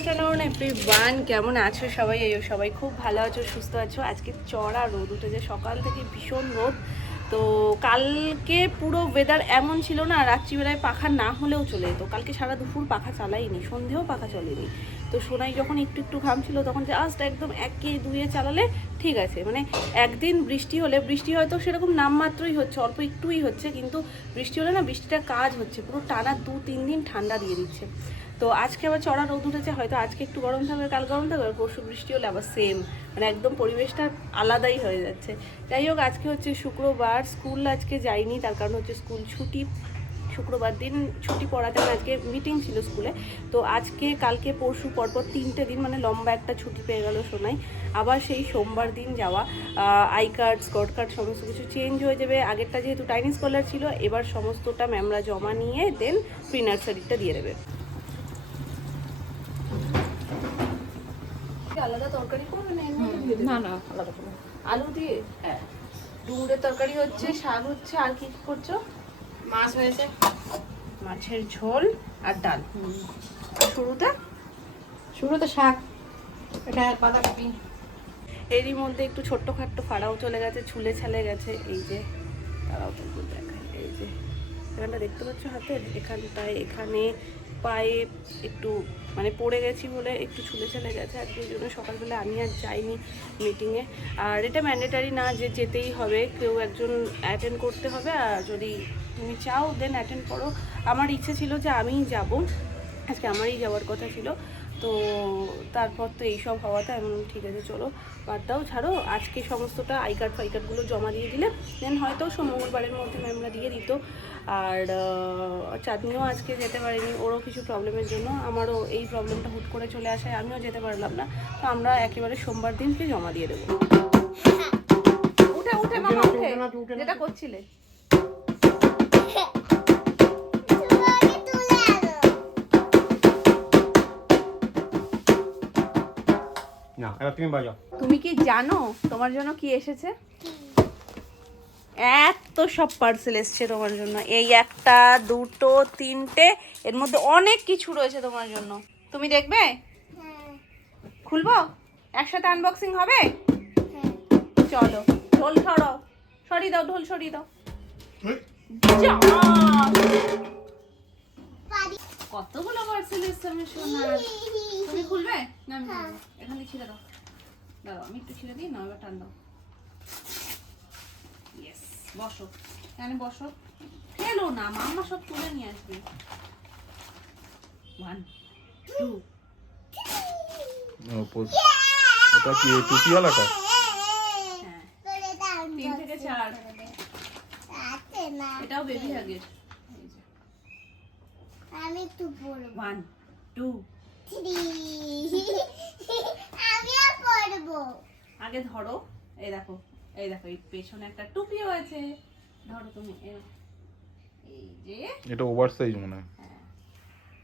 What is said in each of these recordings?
Afternoon everyone, কেমন আছো সবাই? সবাই খুব ভালো আছো, সুস্থ আছো। আজকে চড়া রোদ উঠেছে, সকাল থেকে ভীষণ রোদ। তো কালকে পুরো ওয়েদার এমন ছিল না, রাত্রিবেলায় পাখা না হলেও চলে যেত। কালকে সারা দুপুর পাখা চালাইনি, সন্ধেও পাখা চলেনি। তো সোনাই যখন একটু একটু ঘামছিল তখন জাস্ট একদম একে দুয়ে চালালে ঠিক আছে। মানে একদিন বৃষ্টি হলে, বৃষ্টি হয়তো সেরকম নামমাত্রই হচ্ছে, অল্প একটুই হচ্ছে, কিন্তু বৃষ্টি হলে না বৃষ্টিটা কাজ হচ্ছে, পুরো টানা 2-3 দিন ঠান্ডা দিয়ে দিচ্ছে। তো আজকে আবার চড়া রোদ উঠেছে, হয়তো আজকে একটু গরম থাকবে, কাল গরম থাকবে, আর পরশু বৃষ্টি হলে আবার সেম, মানে একদম পরিবেশটা আলাদাই হয়ে যাচ্ছে। যাই হোক, আজকে হচ্ছে শুক্রবার, স্কুল আজকে যাইনি, তার কারণ হচ্ছে স্কুল ছুটি। শুক্রবার দিন ছুটি পড়াতে আজকে মিটিং ছিল স্কুলে। তো আজকে কালকে পরশু পরপর 3টে দিন, মানে লম্বা একটা ছুটি পেয়ে গেল সোনাই। আবার সেই সোমবার দিন যাওয়া, আই কার্ড, স্কট কার্ড সমস্ত কিছু চেঞ্জ হয়ে যাবে। আগেরটা যেহেতু টাইনি স্কলার ছিল, এবার সমস্তটা ম্যামরা জমা নিয়ে দেন প্রি নার্সারিটা দিয়ে দেবে। আলাদা তরকারি করবে না? না না, আলাদা করে আলু দিয়ে ডুমুরের তরকারি হচ্ছে, শাক হচ্ছে, আর কি করছো? মাছ হয়েছে, মাছের ঝোল আর ডাল। শুরুতে শুরুতে শাক, এটা বাঁধাকপি। এরই মধ্যে একটু ছোট্ট খাট্টো ফাড়াও চলে গেছে, ছুলে ছালে গেছে। এই যে তারাও তো দেখায়, এই যে এখানটা দেখতে পাচ্ছ হাতের এখানটায়, এখানে পায়ে একটু মানে পড়ে গেছি বলে একটু ছুলে ছালে গেছে। আর সেই জন্য সকালবেলা আমি আর যাইনি মিটিংয়ে। আর এটা ম্যান্ডেটারি না যে যেতেই হবে, কেউ একজন অ্যাটেন্ড করতে হবে। আর যদি তুমি চাও দেন অ্যাটেন্ড করো। আমার ইচ্ছে ছিল যে আমিই যাব, আজকে আমারই যাওয়ার কথা ছিল। তো তারপর তো এইসব হওয়াতে আমি ঠিক আছে চলো বাদ দাও, ছাড়ো। আজকে সমস্তটা আই কার্ড ফাই কার্ডগুলো জমা দিয়ে দিলে দেন হয়তো মঙ্গলবারের মধ্যে ম্যামরা দিয়ে দিত। আর চাঁদনিও আজকে যেতে পারিনি, ওরও কিছু প্রবলেমের জন্য, আমারও এই প্রবলেমটা হুট করে চলে আসায় আমিও যেতে পারলাম না। তো আমরা একেবারে সোমবার দিনকে জমা দিয়ে দেবো। উঠে উঠে মামা উঠে, যেটা করছিলে। না, এবার তুমি বাজাও। তুমি কি জানো তোমার জন্য কি এসেছে? এত সব পার্সেল এসছে তোমার জন্য, এই 1, 2, 3টে, এর মধ্যে অনেক কিছু রয়েছে তোমার জন্য। তুমি দেখবে? খুলবো, একসাথে আনবক্সিং হবে। চলো, ঢোল সরাও, সরিয়ে দাও, ঢোল সরিয়ে দাও। যা! কতগুলো পার্সেল এসছে আমার সোনার। তুমি খুলবে না? আমি খুলবো। এখান থেকে ছিঁড়ে দাও, দাও আমি একটু ছিঁড়ে দিই না, এবার টান দাও। ইয়েস, বসো, এখানে বসো, ফেলো না, মাম্মা সব তুলে নিয়ে আসবে। 1, 2। এটা কি টুপিওয়ালাটা? হ্যাঁ, 3 থেকে 4। এটাও বেবি হাগের। আমি একটু পড়বো। 1, 2। আমিও পড়বো। আগে ধরো, এই দেখো, এই দেখো, এই পেছনে একটা টুপিও আছে। ধরো তুমি, এই যে এটা ওভার সাইজ মনে হয়।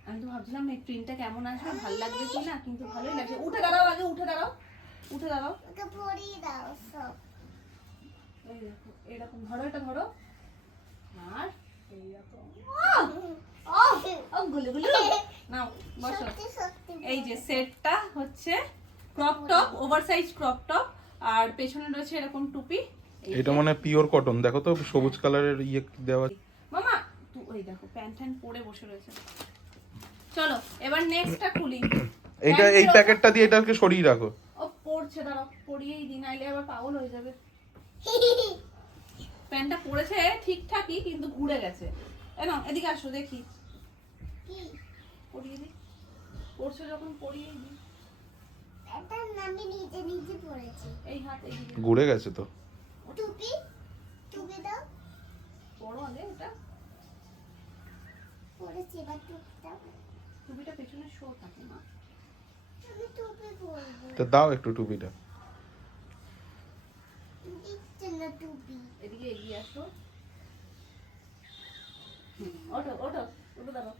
আমি তো ভাবছিলাম এই প্রিন্টটা কেমন আসবে, ভালো লাগবে কি না, কিন্তু ভালোই লাগছে। উঠে দাঁড়াও, আগে উঠে দাঁড়াও, উঠে দাঁড়াও। ওকে পড়িয়ে দাও সব। এই দেখো, এরকম ধরো, এটা ধরো, আর এইরকম গুলো গুলো নাও, বসো। সত্যি সত্যি এই যে সেটটা হচ্ছে crop top, over size crop top, আর পেছনে রয়েছে এরকম টুপি। এটা মানে পিওর কটন, দেখো তো সবুজ কালারের ইয়ে দেওয়া। মামা তুই ওই দেখো প্যান্ট ট্যান্ট পরে বসে রয়েছে। চলো এবার নেক্সটটা খুলি। এইটা এই প্যাকেটটা দিয়ে এটাকে সরিয়ে রাখো। ও পড়ছে, দাঁড়াও পরিয়েই দিই, নাইলে আবার পাগল হয়ে যাবে। প্যান্টটা পরেছে ঠিকঠাকই, কিন্তু ঘুরে গেছে। না এদিকে আসো দেখি, কি পরিয়ে দিই, পড়ছে যখন পরিয়েই দিই। এটা আমি নিজে নিজে পড়েছি। এই হাত এইদিকে ঘুরে গেছে তো। টুপি টুপি দাও। পড়ো আগে এটা। পড়েছি, এবার টুপি দাও। টুপিটা পেছনে শো থাকে না। আমি টুপি পরবো। তো দাও একটু টুপিটা। দিচ্ছে না টুপি। এদিকে এগিয়ে আসো। ওঠো ওঠো, উঠে দাঁড়াও।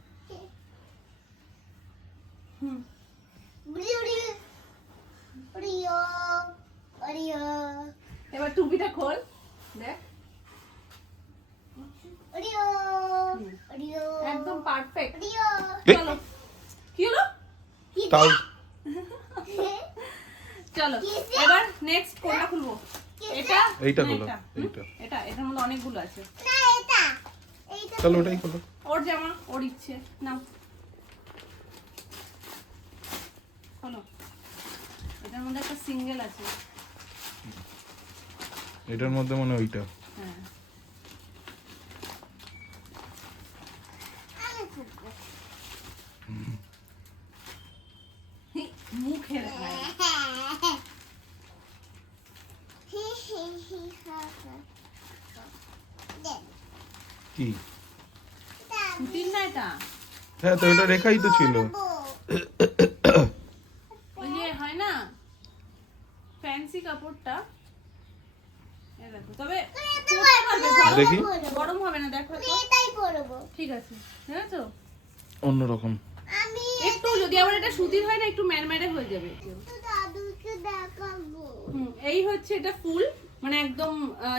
উড়ি উড়ি উড়িও উড়িও। এবার টুপিটা খোল, দেখ উড়িও উড়িও একদম পারফেক্ট। উড়িও। চলো, কি হলো? কি তাও চলো এবার নেক্সট কোনটা খুলবো? এটা এইটা না খোলো, এটা? এইটা। এটা এটার মধ্যে অনেকগুলো আছে। না এটা এইটা চলো ওটাই খোলো। ওর জামা, ওর ইচ্ছে। নাও খোলো। এটার মধ্যে একটা সিঙ্গেল আছে। এটার মধ্যে মনে হয় ওইটা। হ্যাঁ আমি খুলবো। মুখের গায়ে। কি? সুতির না এটা? হ্যাঁ তো এটা রেখাই তো ছিল। ওই যে হয় না ফ্যান্সি কাপড়টা, এই দেখো। তবে পরতে পারবে, গরম- দেখি। গরম হবে না, দেখো তো। এটাই পরবো ঠিক আছে, দেখেছো? অন্যরকম। আমি একটু যদি আবার এটা সুতির হয় না, একটু ম্যারম্যারে হয়ে যাবে। তো দাদুকে দেখাবো। এই হচ্ছে এটা ফুল, মানে একদম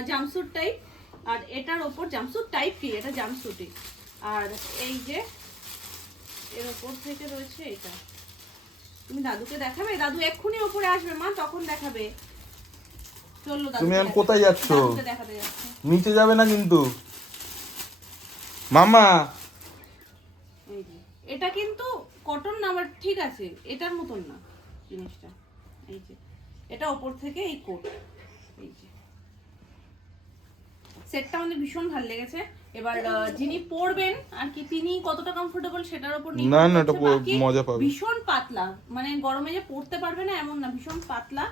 জামস্যুট টাইপ। আর এটার ওপর জামস্যুট টাইপ কি, এটা জামস্যুটই। আর এই যে এর ওপর থেকে রয়েছে এটা। তুমি দাদুকে দেখাবে? দাদু এক্ষুনি ওপরে আসবে মা, তখন দেখাবে। চলো দাদু, তুমি এখন কোথায় যাচ্ছো? দাদুকে দেখাতে যাচ্ছে। নিচে যাবে না কিন্তু মামা। এই যে এটা কিন্তু কটন না, আবার ঠিক আছে, এটার মতন না জিনিসটা। এই যে এটা ওপর থেকে এই কোট, এই যে সেটটা আমাদের ভীষণ ভালো লেগেছে। এবার যিনি পরবেন আর কি তিনি কতটা কমফোর্টেবল সেটার উপর নির্ভর না, না, করছে। এটা বাকি মজা পাবে। ভীষণ পাতলা, মানে গরমে যে পরতে পারবে না এমন না, ভীষণ পাতলা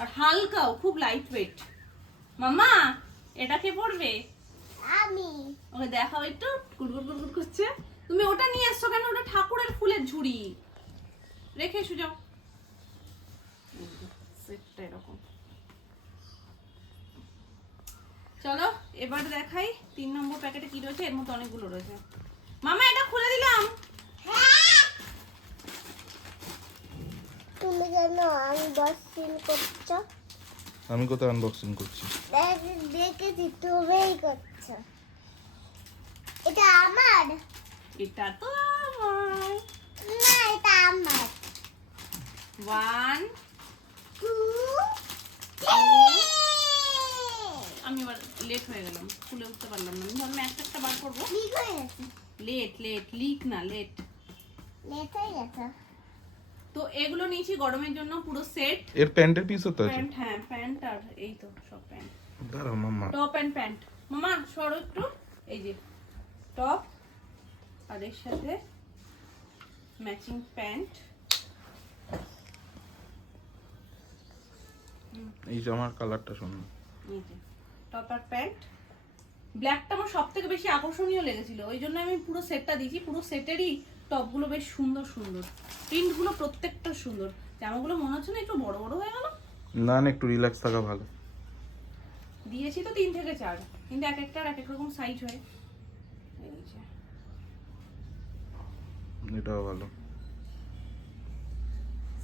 আর হালকাও, খুব লাইট ওয়েট। মামা এটা কে পরবে? আমি ওকে দেখাও একটু, গুড়গুড় গুড়গুড় করছে। তুমি ওটা নিয়ে এসছো কেন? ওটা ঠাকুরের ফুলের ঝুড়ি, রেখে এসো যাও। সেটটা এরকম। চলো এবার দেখাই 3 নম্বর প্যাকেটে কি রয়েছে। এর মধ্যে অনেকগুলো রয়েছে। মামা এটা খুলে দিলাম। তুমি কেন আনবক্সিং করছো? আমি কোথায় আনবক্সিং করছি? দেখেছি তুমিই করছো। এটা আমার এটা তো আমার। না, এটা আমার। 1 2 আমি এবার লেট হয়ে গেলাম, খুলে উঠতে পারলাম না। আমি ভাবলাম একটা বার করবো। কি হয়ে গেছে? লেট লেট, লিক না লেট। লেট হয়ে গেছে। তো এগুলো নিয়েছি গরমের জন্য, পুরো সেট। এর প্যান্টের পিসও তো আছে। প্যান্ট, হ্যাঁ প্যান্ট, আর এই তো সব প্যান্ট, দাঁড়াও মামা। Top and pant. মামা সরো একটু। এই যে টপ, আর এর সাথে ম্যাচিং প্যান্ট। এই যে আমার কালারটা সুন্দর। এই যে টপ আর প্যান্ট। ব্ল্যাকটা আমার সব থেকে বেশি আকর্ষণীয় লেগেছিল, ওই জন্য আমি পুরো সেটটা দিয়েছি। পুরো সেটেরই টপগুলো বেশ সুন্দর সুন্দর, প্রিন্টগুলো প্রত্যেকটা সুন্দর। জামাগুলো মনে হচ্ছে না একটু বড় বড় হয়ে গেল? না না, একটু রিল্যাক্স থাকা ভালো। দিয়েছি তো 3 থেকে 4, কিন্তু এক একটার এক এক রকম সাইজ হয়। এই যে এটাও ভালো।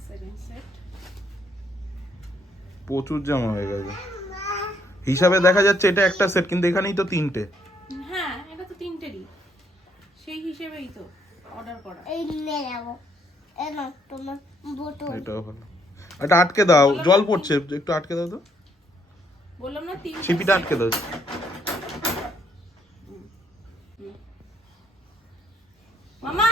Second set. প্রচুর জামা হয়ে গেছে হিসাবে দেখা যাচ্ছে। এটা একটা সেট, কিন্তু এখানেই তো 3টে। হ্যাঁ এটা তো 3টেরই, সেই হিসেবেই তো অর্ডার করা। এই নিয়ে যাবো। এই নাও তোমার বোতল। এটাও ভালো। এটা আটকে দাও, জল পড়ছে, একটু আটকে দাও তো। বললাম না 3 ছিপিটা আটকে দাও। মামা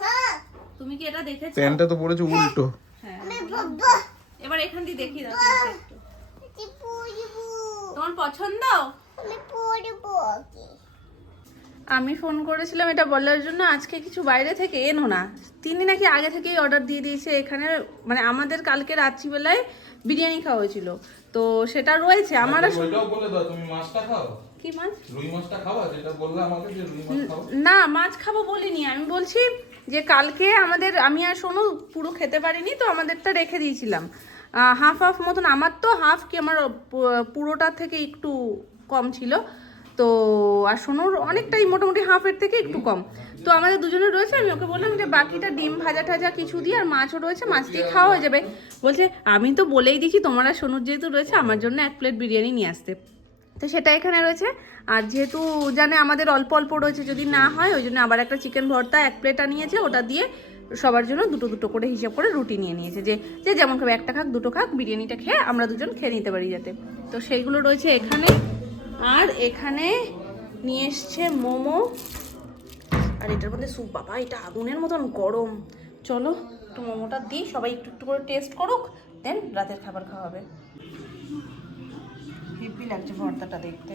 হ্যাঁ, তুমি কি এটা দেখেছো? প্যান্টটা তো পড়েছে উল্টো। হ্যাঁ আমি বললাম। বলবো। এবার এখান দিয়ে দেখিয়ে দাও তিনটে একটু। এটি পরবো। তোমার পছন্দ? আমি পরবো কি? আমি ফোন করেছিলাম এটা বলার জন্য আজকে কিছু বাইরে থেকে এনো না, তিনি নাকি আগে থেকেই অর্ডার দিয়ে দিয়েছে এখানে। মানে আমাদের কালকে রাত্রিবেলায় বিরিয়ানি খাওয়া হয়েছিল, তো সেটা রয়েছে। আমার ওইটাও বলে দাও, তুমি মাছটা খাও। কি মাছ? রুই মাছটা খাওয়া, যেটা বললে আমাকে যে রুই মাছ খাও। না মাছ খাবো বলিনি, আমি বলছি যে কালকে আমাদের, আমি আর সোনু পুরো খেতে পারিনি, তো আমাদেরটা রেখে দিয়েছিলাম হাফ হাফ মতন। আমার তো হাফ কি, আমার পুরোটার থেকে একটু কম ছিল, তো আর সোনুর অনেকটাই মোটামুটি হাফের থেকে একটু কম। তো আমাদের দুজনের রয়েছে, আমি ওকে বললাম যে বাকিটা ডিম ভাজা টাজা কিছু দিয়ে, আর মাছও রয়েছে, মাছ দিয়ে খাওয়া হয়ে যাবে। বলছে আমি তো বলেই দিয়েছি তোমার আর সোনুর যেহেতু রয়েছে, আমার জন্য 1 প্লেট বিরিয়ানি নিয়ে আসতে। তো সেটা এখানে রয়েছে। আর যেহেতু জানে আমাদের অল্প অল্প রয়েছে, যদি না হয় ওই জন্য আবার একটা চিকেন ভর্তা 1 প্লেট আনিয়েছে, ওটা দিয়ে সবার জন্য দুটো দুটো করে হিসাব করে রুটি নিয়ে নিয়েছে, যে যে যেমন খাবে, একটা খাক দুটো খাক, বিরিয়ানিটা খেয়ে আমরা দুজন খেয়ে নিতে পারি যাতে। তো সেইগুলো রয়েছে এখানে। আর এখানে নিয়ে এসছে মোমো, আর এটার মধ্যে স্যুপ। বাবা এটা আগুনের মতন গরম। চলো একটু মোমোটা দিই, সবাই একটু একটু করে টেস্ট করুক, দেন রাতের খাবার খাওয়া হবে। হেভি লাগছে ভর্তাটা দেখতে।